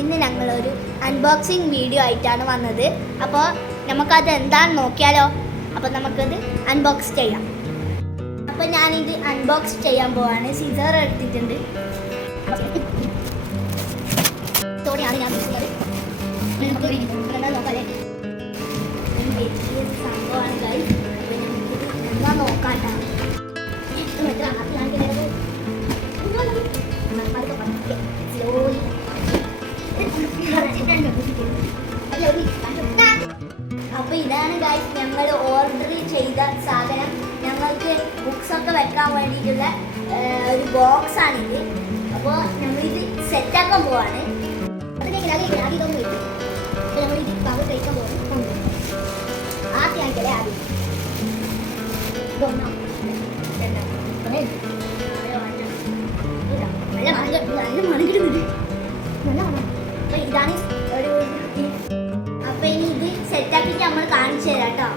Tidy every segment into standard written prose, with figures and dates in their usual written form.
ഇന്ന് ഞങ്ങളൊരു unboxing video ആയിട്ടാണ് വന്നത്. അപ്പോൾ നമുക്കത് എന്താണെന്ന് നോക്കിയാലോ. അപ്പോൾ നമുക്കത് അൺബോക്സ് ചെയ്യാം. അപ്പോൾ ഞാനിത് അൺബോക്സ് ചെയ്യാൻ പോവാണ്. സിസർ എടുത്തിട്ടുണ്ട്. ഇതോടെയാണ് ഞാൻ നോക്കാല്ലേ സംഭവമാണ് ഗൈസ്. എന്താ നോക്കാട്ടാ അപ്പോൾ ഇതാണ് ഗൈസ് ഞങ്ങൾ ഓർഡർ ചെയ്ത സാധനം. ഞങ്ങൾക്ക് ബുക്സൊക്കെ വെക്കാൻ വേണ്ടിയിട്ടുള്ള ഒരു ബോക്സ് ആണിത്. അപ്പോൾ നമ്മളിത് സെറ്റാക്കാൻ പോവാണ്. അതിലേക്ക് ആദ്യം ഇതൊന്നും അപ്പോൾ നമ്മളിത് കവർ കഴിക്കാൻ പോകുന്നു. ആദ്യം ആയിക്കല്ലേ ആദ്യം ഇതൊന്നാം നല്ല മണിക്കിടുന്നുണ്ട്. നല്ല മണം. അപ്പോൾ ഇതാണ് ഒരു. അപ്പോൾ ഇനി ഇത് സെറ്റാക്കിയിട്ട് നമ്മൾ കാണിച്ചു തരാം കേട്ടോ.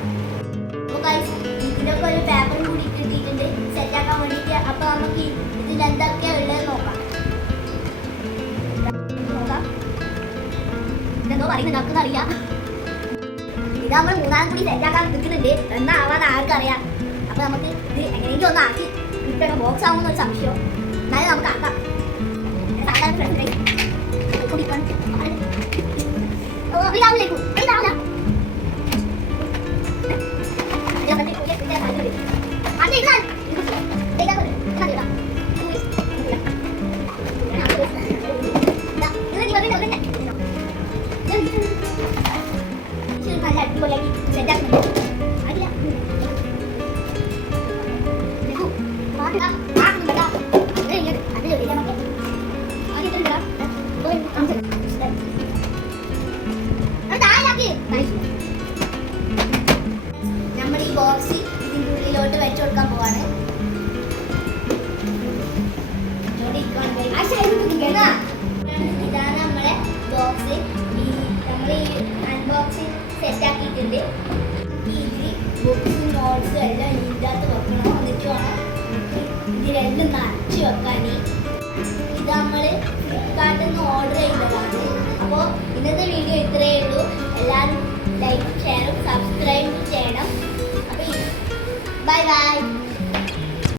അപ്പോൾ ഗൈസ് ഇതിലൊക്കെ ഒരു പേപ്പറും കൂടി കിട്ടിയിട്ടുണ്ട് സെറ്റാക്കാൻ വേണ്ടിയിട്ട്. അപ്പോൾ നമുക്ക് ഇതിൽ എന്തൊക്കെയാണ് ഉള്ളത് നോക്കാം. ഇതെന്തോ പറയുന്നത് നമുക്കൊന്നും അറിയാം. ഇത് നമ്മൾ മൂന്നാം കൂടി സെറ്റാക്കാൻ നിൽക്കുന്നുണ്ട്. എന്നാവാൻ ആർക്കറിയാം. അപ്പോൾ നമുക്ക് ഇത് എങ്ങനെയെങ്കിലും ഒന്ന് ആക്കി കിട്ടണം. ബോക്സ് ആവുമെന്ന് ഒരു സംശയം. എന്നാലും നമുക്ക് ആക്കാം. നല്ല അടിപൊളിയാക്കി സെറ്റാക്കുന്നുണ്ട്. നമ്മൾ ഈ ബോക്സ് ഇതിൻ്റെ ഉള്ളിലോട്ട് വെച്ചു കൊടുക്കാൻ പോവാണ്. ഇതാണ് നമ്മളെ ബോക്സ്. നമ്മൾ ഈ അൺബോക്സിങ് സെറ്റാക്കിയിട്ടുണ്ട്. ഇതിൽ ബുക്സും നോട്ട്സും എല്ലാം ഇതിൻ്റെ അകത്ത് വെക്കണം. എന്നിട്ട് വേണം ഇതിലെല്ലാം നിറച്ച് വെക്കാൻ. ഇത് നമ്മൾ ഫ്ലിപ്കാർട്ടിൽ നിന്ന് ഓർഡർ ചെയ്തതാണ്. അപ്പോൾ ഇന്നത്തെ വീഡിയോ ഇത്രയേ ഉള്ളൂ. എല്ലാവരും ലൈക്കും ഷെയറും സബ്സ്ക്രൈബും ചെയ്യണം. അപ്പോൾ ബൈ ബൈ.